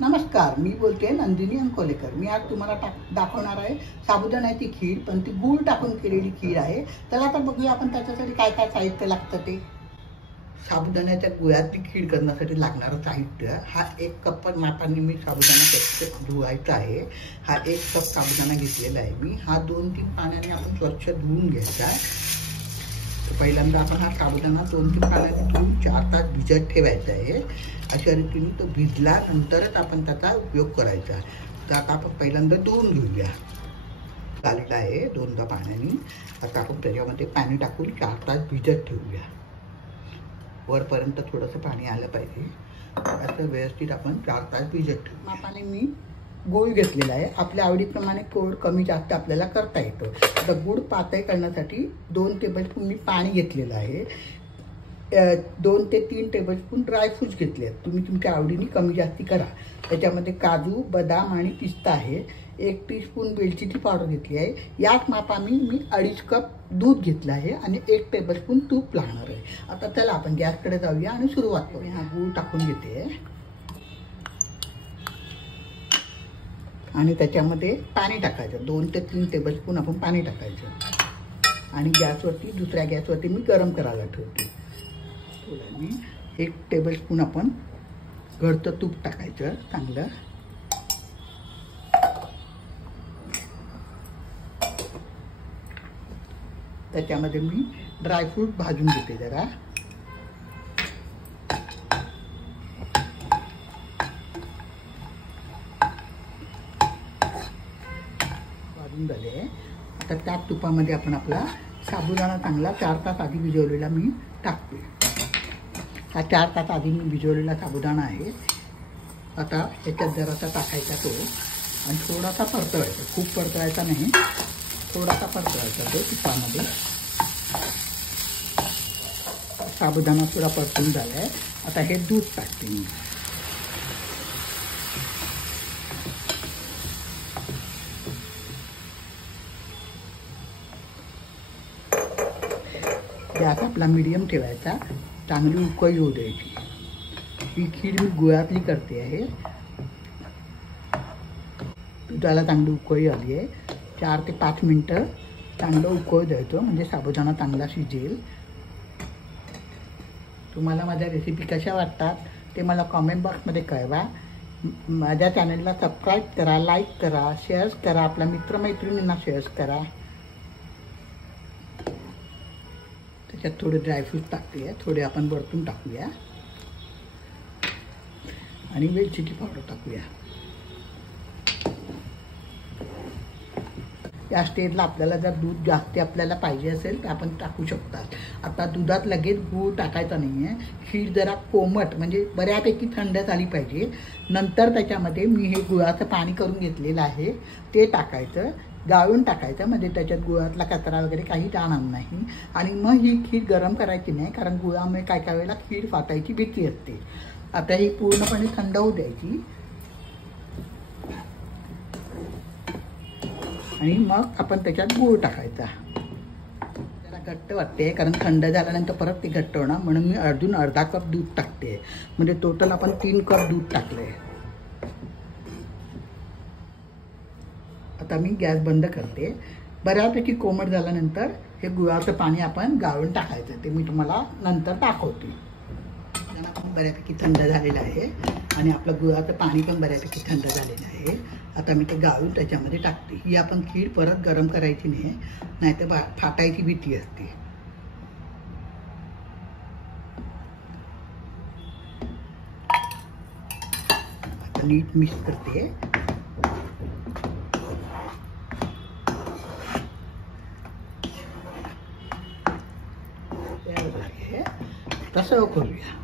नमस्कार, मी बोलते नंदिनी अंकोलेकर। मी आज तुम्हाला दाखवणार आहे साबुदाण्याची खीर, पण ती गूळ टाकून केलेली खीर आहे। तर आता बघूया आपण त्याच्यासाठी काय काय साहित्य लागतं ते। साबुदाण्याच्या गुळाची खीर करण्यासाठी लागणारं साहित्य हा 1 कप मापाने मी साबुदाणा धुवायचा आहे। हा 1 कप साबुदाणा घेतलेला आहे मी। हा 2-3 पाण्याने आपण स्वच्छ धुवून घ्यायचा। पहिल्यांदा आपण हा साबुदाणा 2-3 पाण्याने धुवून 4 तास भिजत ठेवायचा आहे। अशा रीतीने तो भिजल्यानंतरच आपण त्याचा उपयोग करायचा। तर आता आपण पहिल्यांदा धुवून घेऊया। घालता आहे 2दा पाण्याने। आता आपण त्याच्यामध्ये पाणी टाकून 4 तास भिजत ठेवूया। वरपर्यंत थोडंसं पाणी आलं पाहिजे। असं व्यवस्थित आपण 4 तास भिजत ठेवू। मापाने मी गूळ घेतलेला आहे। आपल्या आवडीप्रमाणे गोड कमी जास्त आपल्याला करता येतं। आता गूळ पातळ करण्यासाठी 2 टेबलस्पून मी पाणी घेतलेलं आहे। 2 ते 3 टेबलस्पून ड्रायफ्रूट्स घेतले आहेत। तुम्ही तुमच्या आवडीने कमी जास्ती करा। त्याच्यामध्ये काजू, बदाम आणि पिस्ता आहे। 1 टीस्पून वेलचीची पावडर घेतली आहे। याच मापाने मी 2.5 कप दूध घेतलं आहे आणि 1 टेबलस्पून तूप लागणार आहे। आता चला आपण गॅसकडे जाऊया आणि सुरुवात करूया। हा गूळ टाकून घेते आणि त्याच्यामध्ये पाणी टाकायचं। 2 ते 3 टेबलस्पून आपण पाणी टाकायचं आणि गॅसवरती दुसऱ्या गॅसवरती मी गरम करायला ठेवते। मी 1 टेबलस्पून आपण घरचं तूप टाकायचं चांगलं। त्याच्यामध्ये मी ड्रायफ्रूट भाजून घेते जरा। भाजून झाले। आता त्या तुपामध्ये आपण आपला साबुदाणा चांगला 4 तास आधी भिजवलेला मी टाकते। हा 4 तास आधी मी भिजवलेला साबुदाणा आहे। आता ह्याच्यात जरासा टाकायचा तो आणि थोडासा परतवायचा। खूप परतवायचा नाही, थोडासा परतवायचा तो तुपामध्ये। साबुदाणा थोडा परतून झाला आहे। आता हे दूध टाकते मी। गॅस आपला मीडियम ठेवायचा। चांगली उकळी होऊ द्यायची। ही खीर मी गुळातली करते आहे। दुधाला चांगली उकळी आली आहे। 4 ते 5 मिनटं चांगलं उकळू द्यायचं, म्हणजे साबुदाणा चांगला शिजेल। तुम्हाला माझ्या रेसिपी कशा वाटतात ते मला कॉमेंट बॉक्समध्ये कळवा। माझ्या चॅनलला सबस्क्राईब करा, लाईक करा, शेअर्स करा, आपल्या मित्रमैत्रिणींना शेअर्स करा। त्याच्यात थोडे ड्रायफ्रूट टाकते, थोडे आपण वरतून टाकूया आणि वेलचीची पावडर टाकूया। या स्टेजला आपल्याला जर दूध जास्त आपल्याला पाहिजे असेल तर आपण टाकू शकतात। आता दुधात लगेच गूळ टाकायचा नाही आहे। खीर जरा कोमट म्हणजे बऱ्यापैकी थंड झाली पाहिजे। नंतर त्याच्यामध्ये मी हे गुळाचं पाणी करून घेतलेलं आहे ते टाकायचं, गाळून टाकायचं, म्हणजे त्याच्यात गुळातला कचरा वगैरे काही जाणार नाही। आणि मग ही खीर गरम करायची नाही, कारण गुळामुळे काय काय वेळेला खीर फाटायची भीती असते। आता ही पूर्णपणे थंड होऊ द्यायची आणि मग आपण त्याच्यात गूळ टाकायचा। त्याला घट्ट वाटते कारण थंड झाल्यानंतर परत ते घट्ट होणार, म्हणून मी अजून अर्धा कप दूध टाकते। म्हणजे टोटल आपण 3 कप दूध टाकले। आता मी गॅस बंद करते। बऱ्यापैकी कोमट झाल्यानंतर हे गुळाचं पाणी आपण गाळून टाकायचं, ते मी तुम्हाला नंतर दाखवते। पण बऱ्यापैकी थंड झालेलं आहे आणि आपलं गुळाचं पाणी पण बऱ्यापैकी थंड झालेलं आहे। आता मी ते गाळून त्याच्यामध्ये टाकते। ही आपण खीर परत गरम करायची नाही, नाहीतर फाटायची भीती असते। आता नीट मिक्स करते। तसं करूया।